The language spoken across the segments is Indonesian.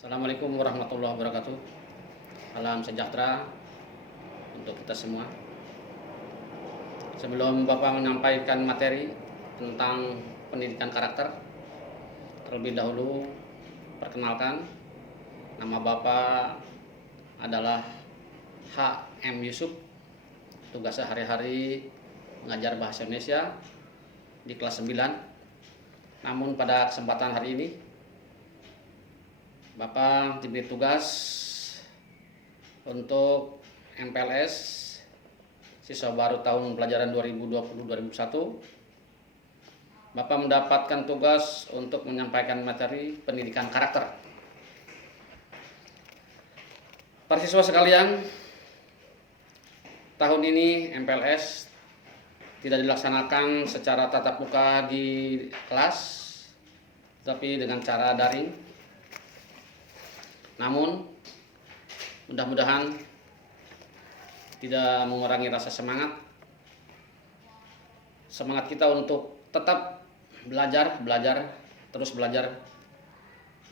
Assalamualaikum warahmatullahi wabarakatuh. Salam sejahtera untuk kita semua. Sebelum Bapak menyampaikan materi tentang pendidikan karakter, terlebih dahulu perkenalkan, nama Bapak adalah H.M. Yusuf. Tugas sehari-hari mengajar bahasa Indonesia di kelas 9. Namun pada kesempatan hari ini Bapak diberi tugas untuk MPLS siswa baru tahun pelajaran 2020-2021. Bapak mendapatkan tugas untuk menyampaikan materi pendidikan karakter. Para siswa sekalian, tahun ini MPLS tidak dilaksanakan secara tatap muka di kelas, tapi dengan cara daring. Namun mudah-mudahan tidak mengurangi rasa semangat kita untuk tetap belajar terus belajar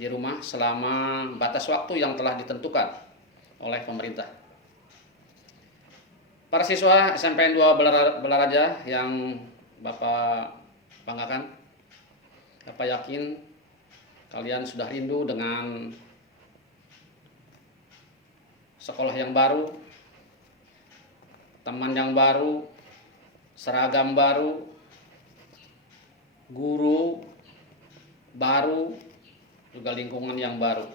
di rumah selama batas waktu yang telah ditentukan oleh pemerintah. Para siswa SMPN 2 Balaraja yang Bapak banggakan, Bapak yakin kalian sudah rindu dengan sekolah yang baru, teman yang baru, seragam baru, guru baru, juga lingkungan yang baru.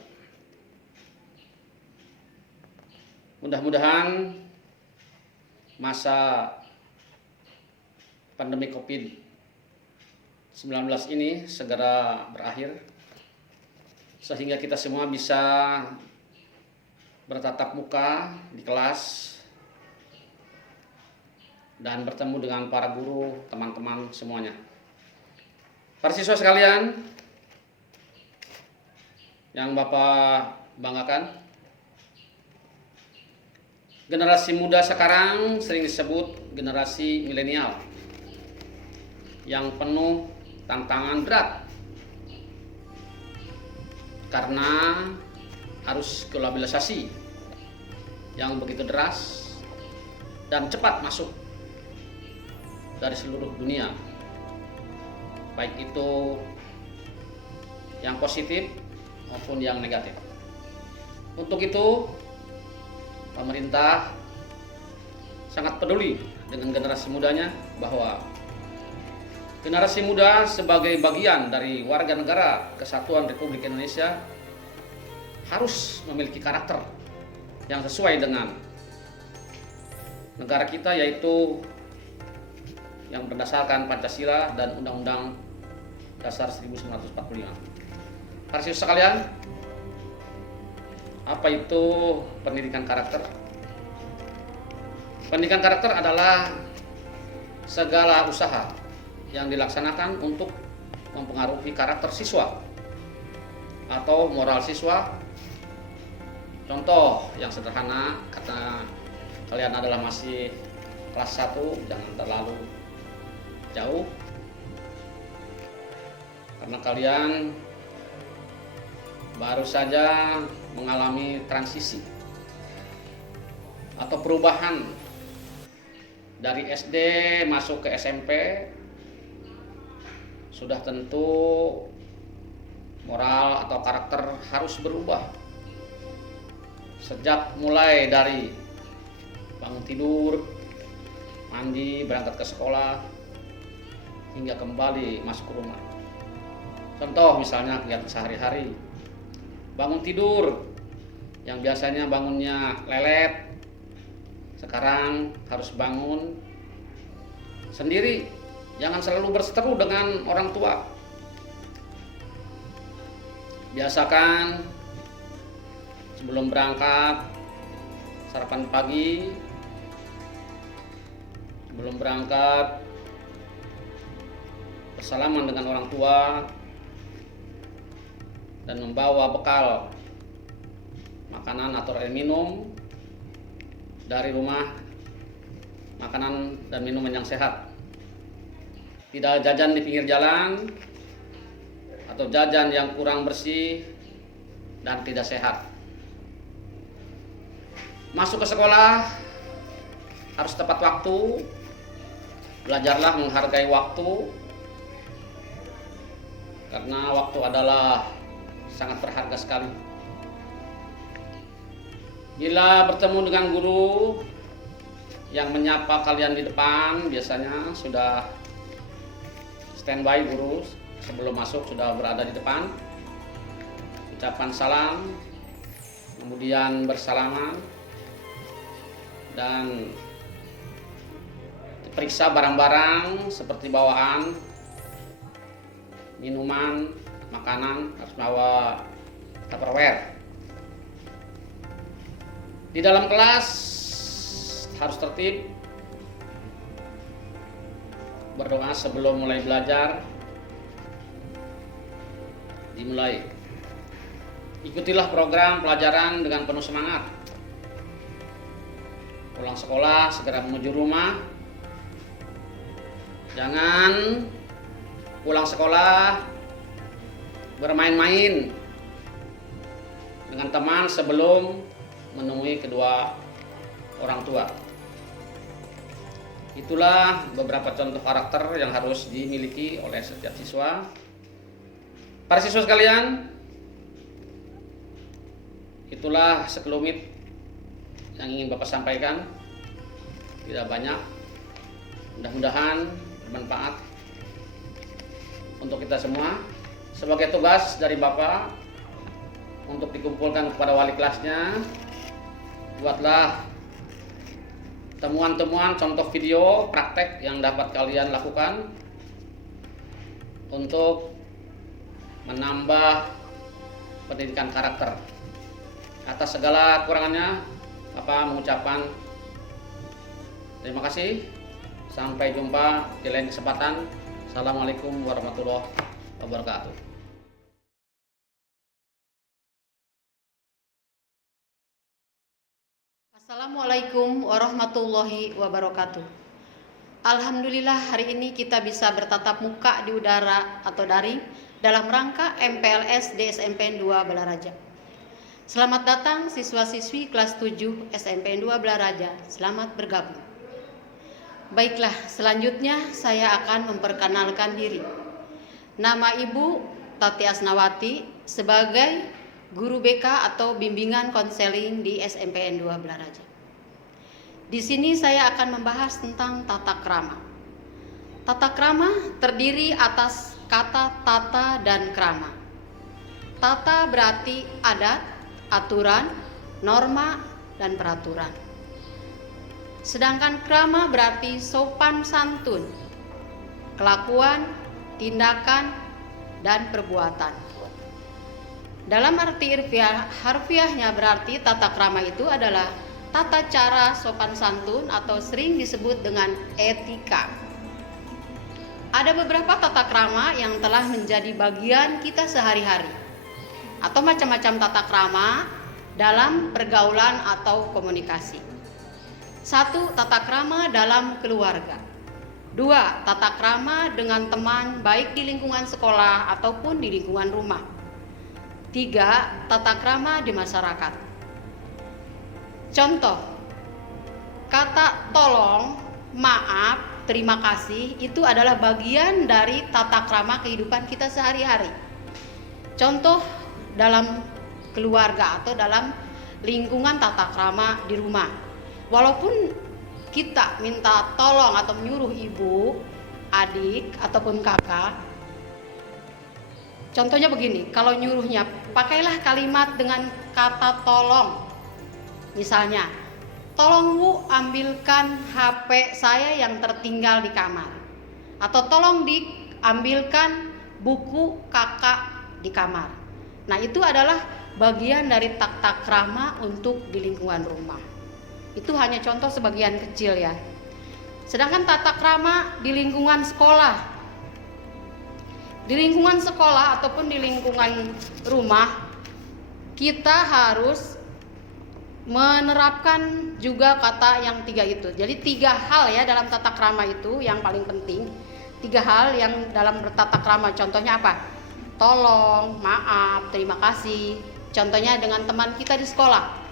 Mudah-mudahan masa pandemi COVID-19 ini segera berakhir, sehingga kita semua bisa bertatap muka di kelas dan bertemu dengan para guru, teman-teman semuanya. Para siswa sekalian yang Bapak banggakan, generasi muda sekarang sering disebut generasi milenial yang penuh tantangan berat karena arus globalisasi yang begitu deras dan cepat masuk dari seluruh dunia, baik itu yang positif maupun yang negatif. Untuk itu pemerintah sangat peduli dengan generasi mudanya, bahwa generasi muda sebagai bagian dari warga negara Kesatuan Republik Indonesia harus memiliki karakter yang sesuai dengan negara kita, yaitu yang berdasarkan Pancasila dan Undang-Undang Dasar 1945. Para siswa sekalian, apa itu pendidikan karakter? Pendidikan karakter adalah segala usaha yang dilaksanakan untuk mempengaruhi karakter siswa atau moral siswa. Contoh yang sederhana, karena kalian adalah masih kelas 1, jangan terlalu jauh, karena kalian baru saja mengalami transisi atau perubahan dari SD masuk ke SMP. Sudah tentu moral atau karakter harus berubah. Sejak mulai dari bangun tidur, mandi, berangkat ke sekolah, hingga kembali masuk ke rumah. Contoh misalnya kegiatan sehari-hari. Bangun tidur, yang biasanya bangunnya lelet, sekarang harus bangun sendiri. Jangan selalu berseteru dengan orang tua. Biasakan sebelum berangkat sarapan pagi, sebelum berangkat bersalaman dengan orang tua dan membawa bekal makanan atau air minum dari rumah, makanan dan minuman yang sehat. Tidak jajan di pinggir jalan atau jajan yang kurang bersih, dan tidak sehat. Masuk ke sekolah harus tepat waktu, belajarlah menghargai waktu, karena waktu adalah sangat berharga sekali. Bila bertemu dengan guru yang menyapa kalian di depan, biasanya sudah standby guru sebelum masuk, sudah berada di depan. Ucapan salam, kemudian bersalaman, dan periksa barang-barang seperti bawaan, minuman, makanan, harus bawa Tupperware. Di dalam kelas harus tertib, berdoa sebelum mulai belajar, dimulai. Ikutilah program pelajaran dengan penuh semangat. Pulang sekolah segera menuju rumah. Jangan pulang sekolah bermain-main dengan teman sebelum menemui kedua orang tua. Itulah beberapa contoh karakter yang harus dimiliki oleh setiap siswa. Para siswa sekalian, itulah sekelumit yang ingin Bapak sampaikan. Tidak banyak, mudah-mudahan bermanfaat untuk kita semua. Sebagai tugas dari Bapak untuk dikumpulkan kepada wali kelasnya, buatlah temuan-temuan contoh video praktek yang dapat kalian lakukan untuk menambah pendidikan karakter. Atas segala kurangannya, Bapak mengucapkan terima kasih. Sampai jumpa di lain kesempatan. Assalamualaikum warahmatullahi wabarakatuh. Assalamualaikum warahmatullahi wabarakatuh. Alhamdulillah hari ini kita bisa bertatap muka di udara atau daring dalam rangka MPLS DSMPN 2 Balaraja. Selamat datang siswa-siswi kelas 7 SMPN 2 Balaraja. Selamat bergabung. Baiklah, selanjutnya saya akan memperkenalkan diri. Nama Ibu Tati Asnawati sebagai Guru BK atau Bimbingan Konseling di SMPN 2 Balaraja. Di sini saya akan membahas tentang tata krama. Tata krama terdiri atas kata tata dan krama. Tata berarti adat, aturan, norma, dan peraturan. Sedangkan krama berarti sopan santun, kelakuan, tindakan, dan perbuatan. Dalam arti harfiahnya berarti tata krama itu adalah tata cara sopan santun atau sering disebut dengan etika. Ada beberapa tata krama yang telah menjadi bagian kita sehari-hari atau macam-macam tata krama dalam pergaulan atau komunikasi. 1. Tata krama dalam keluarga. 2. Tata krama dengan teman baik di lingkungan sekolah ataupun di lingkungan rumah. 3. Tata krama di masyarakat. Contoh, kata tolong, maaf, terima kasih itu adalah bagian dari tata krama kehidupan kita sehari-hari. Contoh dalam keluarga atau dalam lingkungan tata krama di rumah. Walaupun kita minta tolong atau menyuruh ibu, adik, ataupun kakak, contohnya begini, kalau nyuruhnya pakailah kalimat dengan kata tolong. Misalnya, tolong Bu ambilkan HP saya yang tertinggal di kamar. Atau tolong diambilkan buku kakak di kamar. Nah, itu adalah bagian dari tata krama untuk di lingkungan rumah. Itu hanya contoh sebagian kecil ya. Sedangkan tata krama di lingkungan sekolah. Di lingkungan sekolah ataupun di lingkungan rumah, kita harus menerapkan juga kata yang 3 itu. Jadi 3 hal ya dalam tata krama itu yang paling penting. 3 hal yang dalam bertata krama, contohnya apa? Tolong, maaf, terima kasih, Contohnya dengan teman kita di sekolah.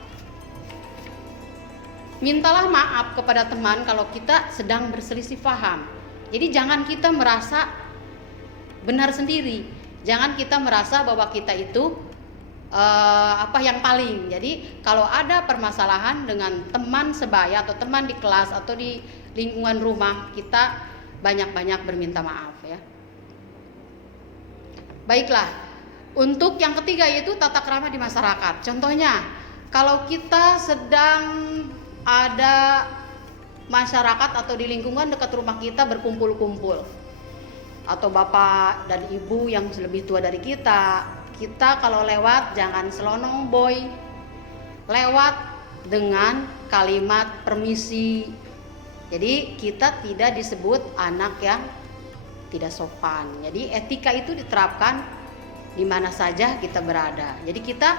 Mintalah maaf kepada teman kalau kita sedang berselisih paham. Jadi jangan kita merasa benar sendiri. Jangan kita merasa bahwa kita itu yang paling. Jadi kalau ada permasalahan dengan teman sebaya atau teman di kelas atau di lingkungan rumah, kita banyak-banyak berminta maaf ya. Baiklah, untuk yang ketiga yaitu tata krama di masyarakat. Contohnya, kalau kita sedang ada masyarakat atau di lingkungan dekat rumah kita berkumpul-kumpul, atau bapak dan ibu yang lebih tua dari kita kalau lewat jangan selonong boy, lewat dengan kalimat permisi. Jadi kita tidak disebut anak yang tidak sopan. Jadi etika itu diterapkan di mana saja kita berada. Jadi kita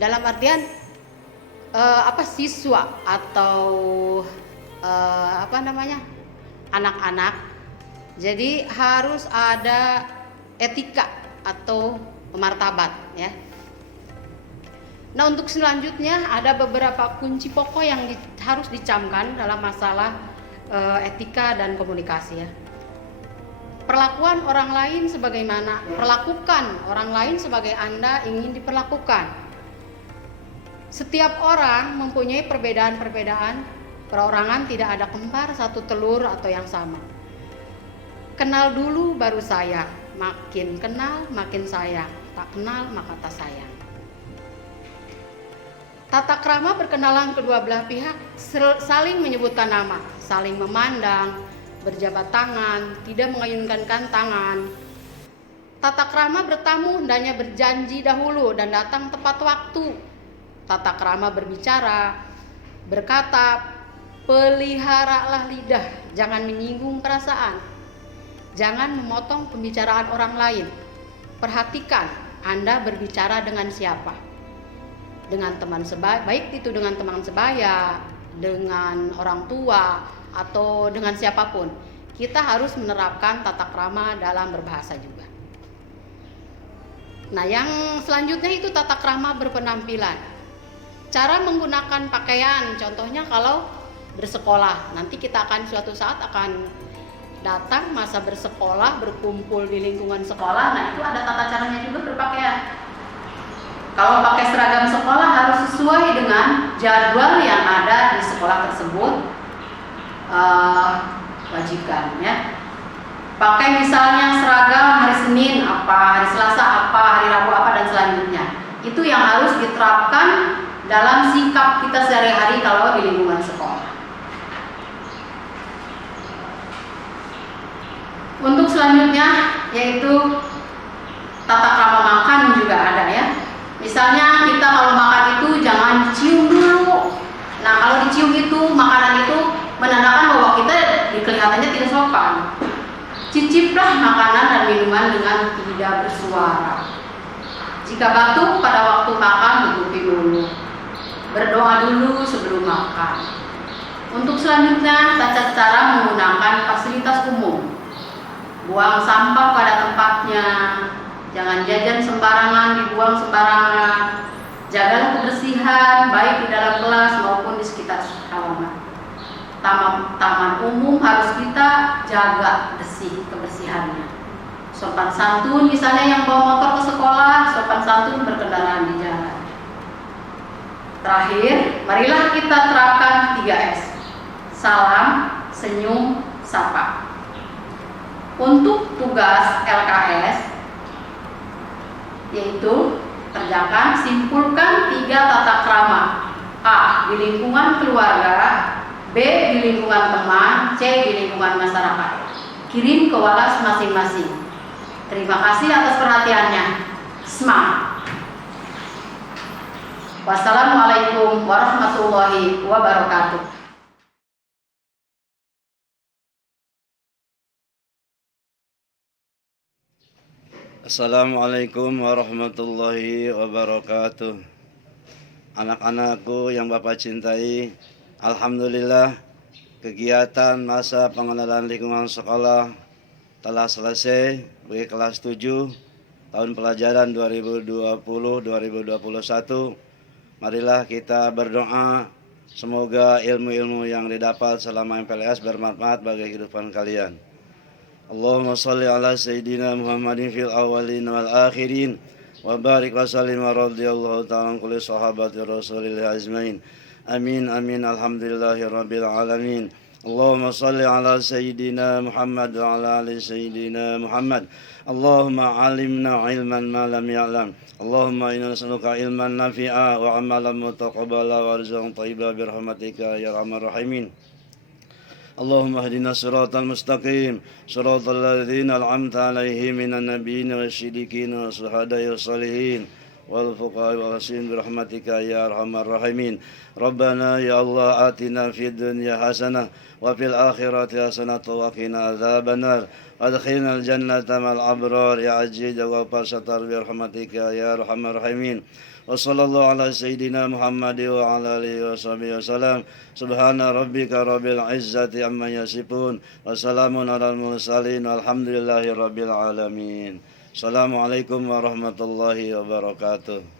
dalam artian siswa atau anak-anak, jadi harus ada etika atau martabat ya. Nah, untuk selanjutnya ada beberapa kunci pokok yang harus dicamkan dalam masalah etika dan komunikasi ya. Perlakuan orang lain sebagaimana, perlakukan orang lain sebagai Anda ingin diperlakukan. Setiap orang mempunyai perbedaan-perbedaan. Perorangan tidak ada kembar satu telur atau yang sama. Kenal dulu baru sayang. Makin kenal makin sayang. Tak kenal maka tak sayang. Tata krama perkenalan kedua belah pihak, saling menyebutkan nama, saling memandang, berjabat tangan, tidak mengayunkan tangan. Tata krama bertamu hendaknya berjanji dahulu dan datang tepat waktu. Tata krama berbicara, berkata, peliharalah lidah, jangan menyinggung perasaan. Jangan memotong pembicaraan orang lain. Perhatikan Anda berbicara dengan siapa. Dengan teman sebaya, baik itu dengan teman sebaya, dengan orang tua, atau dengan siapapun. Kita harus menerapkan tata krama dalam berbahasa juga. Nah, yang selanjutnya itu tata krama berpenampilan. Cara menggunakan pakaian, contohnya kalau bersekolah, nanti kita akan suatu saat akan datang masa bersekolah, berkumpul di lingkungan sekolah. Nah, itu ada tata caranya juga berpakaian. Kalau pakai seragam sekolah harus sesuai dengan jadwal yang ada di sekolah tersebut, wajibkan ya. Pakai misalnya seragam hari Senin apa, hari Selasa apa, hari Rabu apa dan selanjutnya. Itu yang harus diterapkan dalam sikap kita sehari-hari kalau di lingkungan sekolah. Untuk selanjutnya yaitu tata krama makan juga ada ya. Misalnya kita kalau makan itu jangan dicium dulu. Nah, kalau dicium itu makanan itu menandakan bahwa kita kelihatannya tidak sopan. Ciciplah makanan dan minuman dengan tidak bersuara. Jika batuk pada waktu makan, tutupi dulu. Berdoa dulu sebelum makan. Untuk selanjutnya, tata cara menggunakan fasilitas umum. Buang sampah pada tempatnya. Jangan jajan sembarangan, dibuang sembarangan. Jagalah kebersihan, baik di dalam kelas maupun di sekitar halaman. Taman umum harus kita jaga bersih kebersihannya. Sopan santun, misalnya yang bawa motor ke sekolah, sopan santun berkendaraan di jalan. Terakhir, marilah kita terapkan 3S. Salam, senyum, sapa. Untuk tugas LKS, yaitu kerjakan, simpulkan 3 tata krama. A. Di lingkungan keluarga, B. Di lingkungan teman, C. Di lingkungan masyarakat. Kirim ke walas masing-masing. Terima kasih atas perhatiannya. Semangat. Wassalamualaikum warahmatullahi wabarakatuh. Assalamualaikum warahmatullahi wabarakatuh. Anak-anakku yang Bapak cintai, alhamdulillah kegiatan masa pengenalan lingkungan sekolah telah selesai bagi kelas 7 tahun pelajaran 2020-2021. Marilah kita berdoa semoga ilmu-ilmu yang didapat selama MPLS bermanfaat bagi kehidupan kalian. Allahumma salli ala Sayyidina Muhammadin fil awalin wal akhirin wa barik wa sallim wa radiyallahu ta'ala an kulli sahabati rasulillah ajmain. Amin amin alhamdulillahi rabbil alamin. Allahumma salli ala Sayyidina Muhammad wa ala ali Sayyidina Muhammad. Allahumma alimna ilman ma lam ya'lam. Allahumma inna nas'aluka ilman nafi'a wa amalan mutaqabbala wa rizqan thayyiban bi rahmatika ya arhamar rahimin. Allahumma hdina siratal mustaqim siratal ladzina an'amta 'alaihim minan nabiyyin wasyiddiqin wasyuhada'i wassalihin wal fuqaha wal hasin bi rahmatika ya arhamar rahimin. Rabbana ya Allah atina fid dunya hasanah wa fil akhirati hasanah wa qina adzabannar. Adkhilna al-jannata ma'al abrar ya aziz wa ghafar bi rahmatika ya arhamar rahimin. Wa sallallahu ala sayyidina Muhammad wa ala alihi wa sahbihi wasallam. Subhana rabbika rabbil izzati amma yasifun wa salamun alal mursalin walhamdulillahi rabbil alamin. Assalamualaikum warahmatullahi wabarakatuh.